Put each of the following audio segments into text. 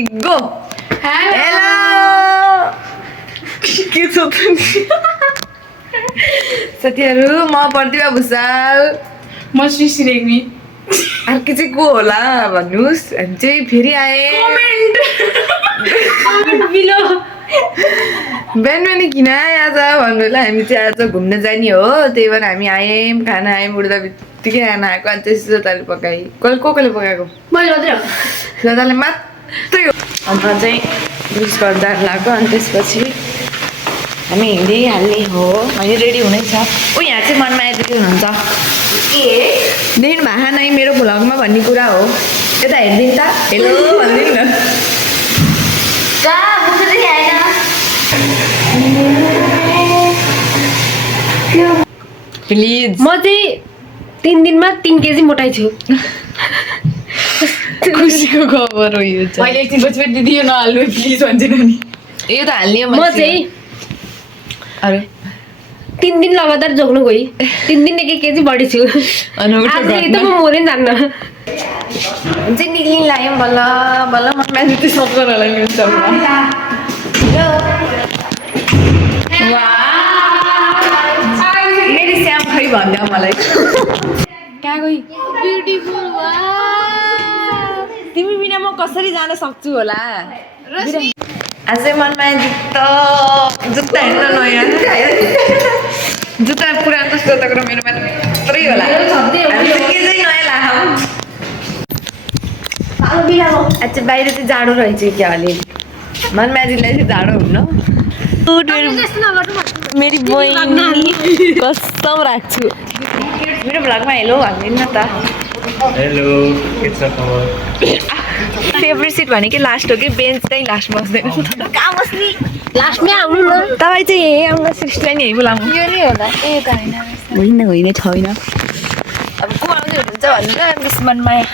Go hello के छ साथीहरु म प्रतिभा भुसाल म सृष्टि रेग्मी अर्को चाहिँ को होला भन्नुस् हामी चाहिँ फेरि आए कमेन्ट बिलो बिहान बिहान किन आए आज भन्नुलाई हामी चाहिँ आज घुम्न जाने हो त्यही भएर हामी आयौँ खाना आयौँ उड्दा बित्तिकै खाना आएको अनि त्यसपछि दादाले पकाइ कसले पकाएको मैले मात्रै हो दादाले मात्रै हो अन्त चाहिँ ब्रस गर्दा लाग्यो अनि त्यसपछि हामी हिँड्दै हाल्ने हो अहिले रेडी हुनै छ ओ यहाँ चाहिँ मनमा आइदिनु हुनुहुन्छ के देख्नु भएन नै मेरो भ्लगमा भन्ने कुरा हो यता हेरिदिनु त हेलो भनिदिनु न प्लिज म चाहिँ 3 दिनमा 3 केजी मोटाइ छु खुसीको खबर हो यो चाहिँ अहिले एकछिन पछि फेरि दिदी यो नहाल्नु प्लिज भन्छन् नि यो त हाल्ने हो म चाहिँ अरे 3 दिन लगातार जोग्नु गई 3 दिन 1 केजी बढी छु आज त म मोरै जान्न चाहिँ निक्लिन लाग्यौँ बल्ल बल्ल म म्याजिक चाहिँ सब गर्नलाई मिल्छ मेरो श्याम खै भन्दै मलाई कहाँ गई ब्युटिफुल तिमी बिना म कसरी जान सक्छु होला आजै मनमा जुत्ता हेर्न नयाँ जुत्ता पुरानो जस्तो त मेरो मात्रै होला के चाहिँ नयाँ लाखौँ आज बाहिर चाहिँ जाडो रहेछ क्या अलि मनम्याजीलाई चाहिँ जाडो हुन्न मेरो बहिनी कसम राख्छु मेरो भ्लगमा हेलो भनिदिनु न त हेलो के छ खबर फेभरेट सिट भनेकै लास्ट हो कि बेन्च चाहिँ लास्ट बस्दैन कहाँ बस्ने लास्टमै आउनु न तपाईँ चाहिँ यही आउनु सृष्टिलाई नि यही बोलाउनु यो नि होला ए त हैन होइन छैन अब को आउँदै हुनुहुन्छ भन्नु त मिस मनमाया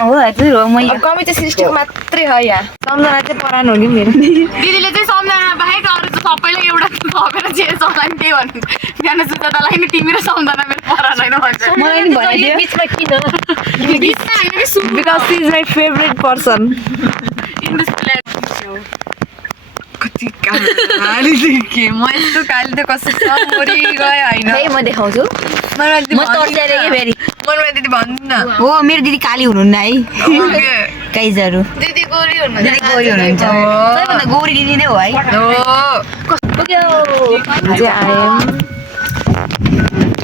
हो हजुर हो म कमी चाहिँ सृष्टिको मात्रै हो यहाँ सम्झना चाहिँ परान हो कि मेरो दिदीले चाहिँ सम्झना बाहेक अरू चाहिँ सबैलाई एउटा थपेर जे सम्झना त्यही भन्नु बिहान सुत्दालाई नि तिमी र सम्झना मेरो परान होइन भन्छ मलाई नि भनिदियो बिचमा किन बिचमा हैन कि सुरु because C is my favourite person in this plate कति काली देखेँ म यस्तो काली त कसरी मरि गएँ होइन म देखाउँछु म तर्सिएर के फेरि मनमा दिदी भन्नु न हो मेरो दिदी काली हुनुहुन्न है काइजहरू दिदी गोरी हुनु दिदी गौरी हुनुहुन्छ सबैभन्दा गौरी दिदी नै हो है चाहिँ आयौँ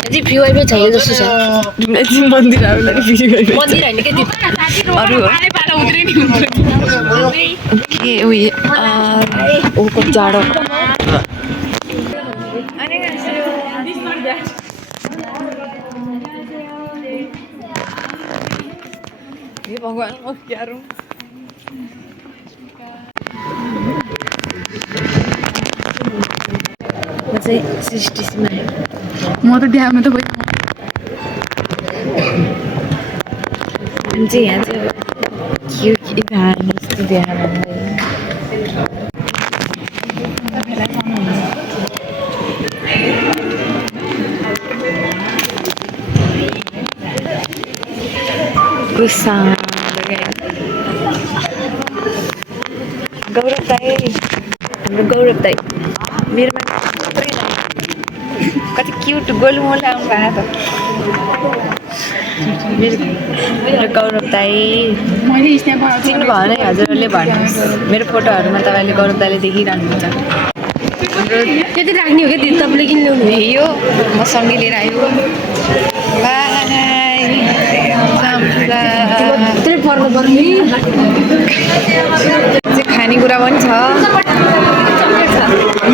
अझै फ्री छैन जस्तो छ मन्दिर आउलाई मन्दिर हैन के अरू हो के उयो ओ कति जाडो हे भगवान म क्या गरौँ म चाहिँ सृष्टिमा म त ड्याममा त गएँ हामी चाहिँ यहाँ चाहिँ के खानु यस्तो बिहान गौरव दाई हाम्रो गौरव दाई मेरोमा कति क्युट गोलमोल आउनु भएको मेरो गौरव दाई मैले स्न्याप बनाउँछु चिन्नु भयो नै हजुरहरूले भन्नुहोस् मेरो फोटोहरूमा तपाईँले गौरव दाईले देखिरहनुहुन्छ त्यति राख्ने हो क्या दिदी तपाईँले किन ल्याउनु यो म सँगै लिएर आयो बाई मात्रै पर्नु पर्ने खानेकुरा पनि छ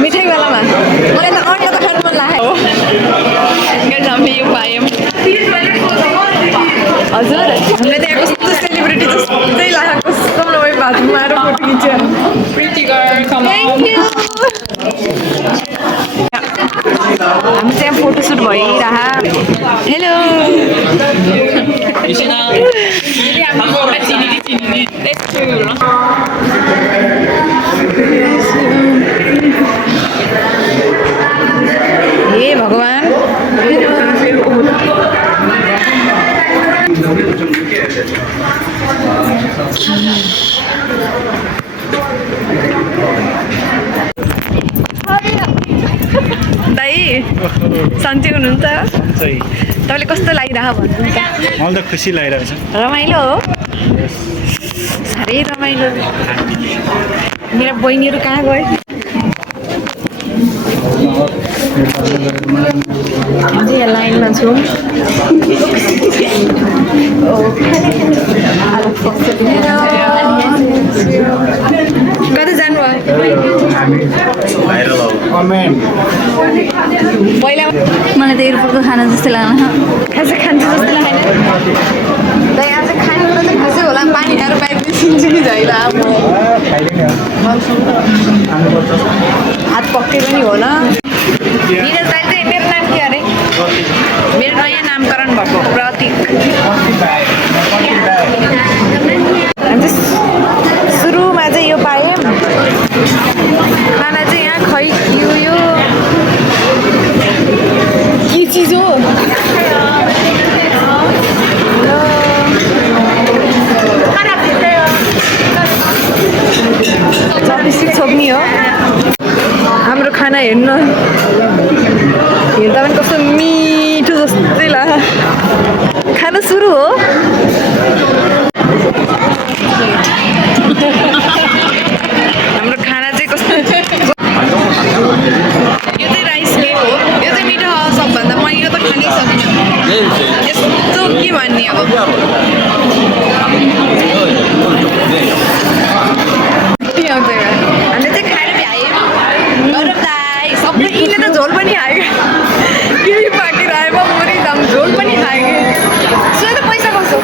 मिठाई बेलामा मलाई त अन्डा त खानु मन लाग्यो हामीले यो पायौँ हजुर हामीलाई त्यहाँ कस्तो सेलिब्रेटी जस्तै लाग्यो कस्तो रमाइलो भातमा आएर फोटो खिच्यो थ्याङ्क यू हामी त्यहाँ फोटोसुट भइरह हेलो हे भगवान सन्चै हुनुहुन्छ चाहिँ तपाईँले कस्तो लागिरह भन्नुहुन्छ मलाई त खुसी लागिरहेको छ रमाइलो हो साह्रै रमाइलो मेरो बहिनीहरू कहाँ गए हामी यहाँ लाइनमा छौँ कता जानुभयो पहिला मलाई त एयरपोर्टको खाना जस्तो लाग्दैन खाजा खान्छ जस्तो लागेन त आज खानु त खासै होला पानी खाएर बाइक निस्किन्छु कि झैला हात पक्कै पनि हो न निरज दाइ चाहिँ मेरो नाम के अरे मेरो नयाँ नामकरण भएको प्रतीक हामी चाहिँ सुरुमा चाहिँ यो पाएँ खाना चाहिँ यहाँ खै यो के चिज हो चपिस्टिक छोप्ने हो हाम्रो खाना हेर्दा पनि कस्तो मिठो जस्तै लाग्छ खाना सुरु हो हाम्रो खाना चाहिँ कस्तो यो चाहिँ राइस केक हो यो चाहिँ मिठो हो सबभन्दा म यो त खानै सक्दिनँ यस्तो के भन्ने अब हामीले चाहिँ खाएर भ्यायौँ गरम दाइ सबै यिनले त झोल पनि खायो केही पार्टी आयो मुरी दम झोल पनि खायो सुयो त पैसा कसो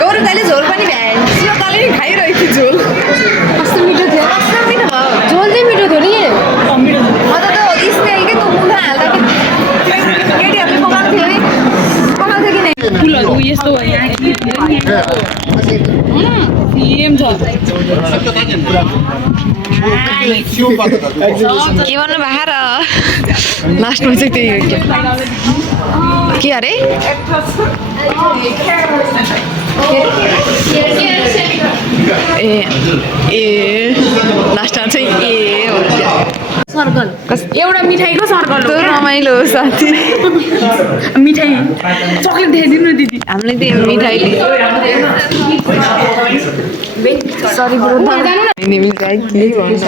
गौरव दाइले झोल पनि भ्याए सुयो दाले नि खाइरहेको थियो झोल कस्तो मिठो थियो कस्तो मिठो भयो झोल चाहिँ मिठो थियो नि म त स्नेही के तँ मुखमा हाल्दा केटीहरूले पकाएको थियो है पकाएको थियो कि नै फुलहरू यस्तो सेम छ के भन्नु भए र लास्टमा चाहिँ त्यही हो के अरे ए लास्टमा चाहिँ ए हो सर्कल एउटा मिठाईको सर्कल हो रमाइलो हो साथी मिठाई चक्लेट देखाइदिनु न दिदी हामीले त्यही मिठाईले सरी ब्रो निमिल गाई के भन्छ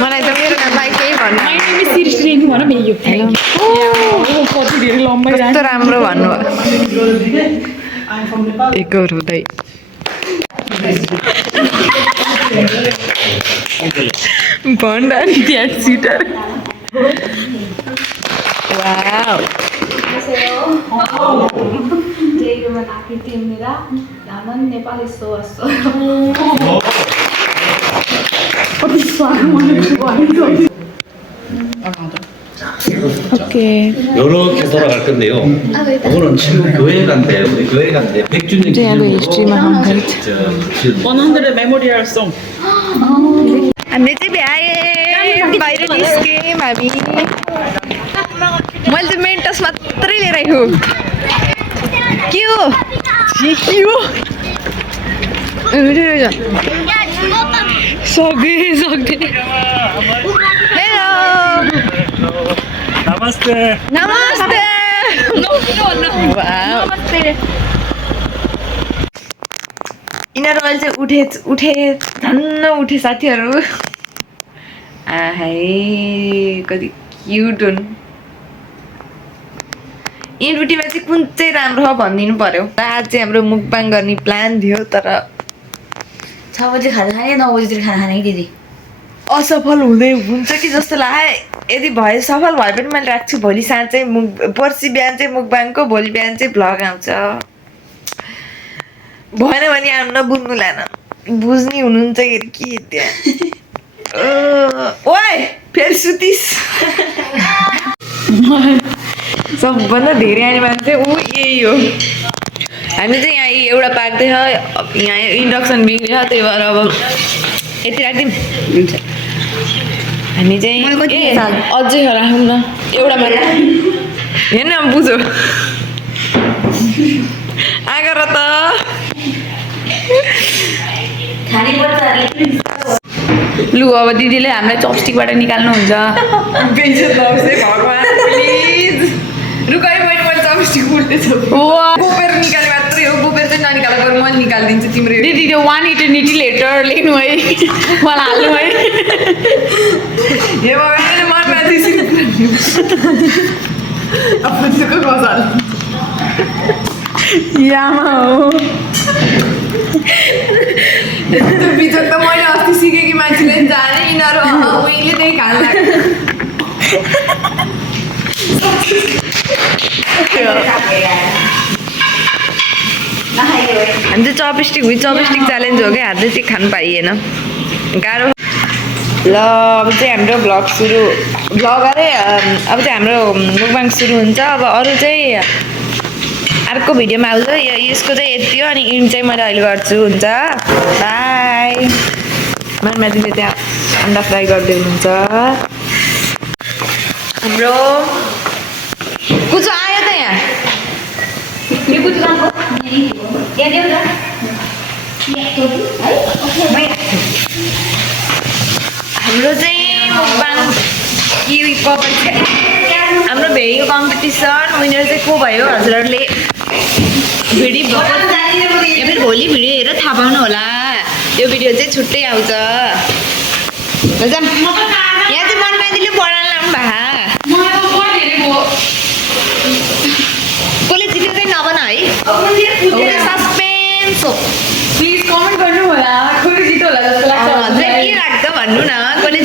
मलाई त मेरो नामलाई केही भन्नु कस्तो राम्रो भन्नुभयो एक हृदय भण्डारी ड्याट सिटर वाउ 오케이. 이렇게 돌아갈 건데요. 오늘은 지금 교회 간대요. 우리 교회 간대. 백준영 이제 야구 일주일만 하면 되겠지. 100 메모리얼 송 हामीले चाहिँ भ्याए बाहिर निस्केँ हामी मैले त मेन्टस मात्रै लिएर आएको के हो सक्दै हेलो नमस्ते नमस्ते यिनीहरू अहिले चाहिँ उठे धन्न उठे साथीहरू है कति क्युट हुन् यी रुटीमा चाहिँ कुन चाहिँ राम्रो हो भनिदिनु पर्यो आज चाहिँ हाम्रो मुकबाङ गर्ने प्लान थियो तर 6 बजे खाना खाने 9 बजेतिर खाना खाने कि दिदी असफल हुँदै हुन्छ कि जस्तो लाग्यो यदि भयो सफल भए पनि मैले राख्छु भोलि साँझ चाहिँ पर्सि बिहान चाहिँ मुकबाङको भोलि बिहान चाहिँ भ्लग आउँछ भएन भने आउनु बुझ्नु लान बुझ्ने हुनुहुन्छ के त्यहाँ ओए फेरि सुतिस सबभन्दा धेरै आउने मान्छे ऊ यही हो हामी चाहिँ यहाँ एउटा पाक्दैछ यहाँ इन्डक्सन बिग्रियो त्यही भएर अब यति राखिदिउँ हुन्छ हामी चाहिँ अझै राखौँ न एउटा मात्र हेर्न बुझो आएको र त लु अब दिदीले हामीलाई चपस्टिकबाट निकाल्नुहुन्छ भगवान् प्लिज रुकाइ मैले चपस्टिक उल्टेछ गोपेर निकाले मात्रै हो गोपेर चाहिँ ननिकाल गएर मैले निकालिदिन्छु तिम्रो दिदी त्यो 1 इटर्निटी लेटर लेख्नु है मलाई हाल्नु है हे भगवान् मनमा दिसी अब त्यसको गजल यामा हो त्यो बिचक त मैले अस्ति सिकेँ कि मान्छेले जाने यिनीहरू उहिले त्यही खान लाग्छ हामी चाहिँ चपस्टिक च्यालेन्ज हो क्या हातले चाहिँ खानु पाइएन गाह्रो ल अब चाहिँ हाम्रो भ्लग अरे अब चाहिँ हाम्रो मुकबाङ सुरु हुन्छ अब अरू चाहिँ अर्को भिडियोमा आउँछ यसको चाहिँ यति हो अनि इन्ड चाहिँ मैले अहिले गर्छु हुन्छ बाई माथि त्यहाँ अन्डा फ्राई गर्दै हुनुहुन्छ हाम्रो कुचो आयो त यहाँ यो कुचो हाम्रो चाहिँ मुकबाङ हाम्रो भेगीको कम्पिटिसन विनर चाहिँ को भयो हजुरहरूले भिडियो फेरि भोलि भिडियो हेरेर थाहा पाउनु होला यो भिडियो चाहिँ छुट्टै आउँछ यहाँ चाहिँ मनमादिले पढाउनु कसले जित्यो चाहिँ नबन है सस्पेन्स हो प्लिज कमेन्ट गर्नु होला कसले जित्यो होला जस्तो लाग्छ हजुर के लाग्छ भन्नु न कसले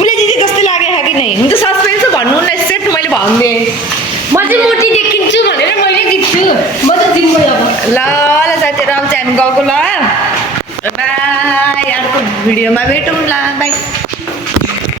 उसले जिते जस्तै लाग्यो कि नै म त सस्पेन्स भन्नु न सेट मैले भनिदिएँ म चाहिँ मोटी देखिन्छु भनेर मैले जित्छु म त जिम्मै अब ल साथीहरू अब चाहिँ हामी गएको ल बाई अर्को भिडियोमा भेटौँ ल बाई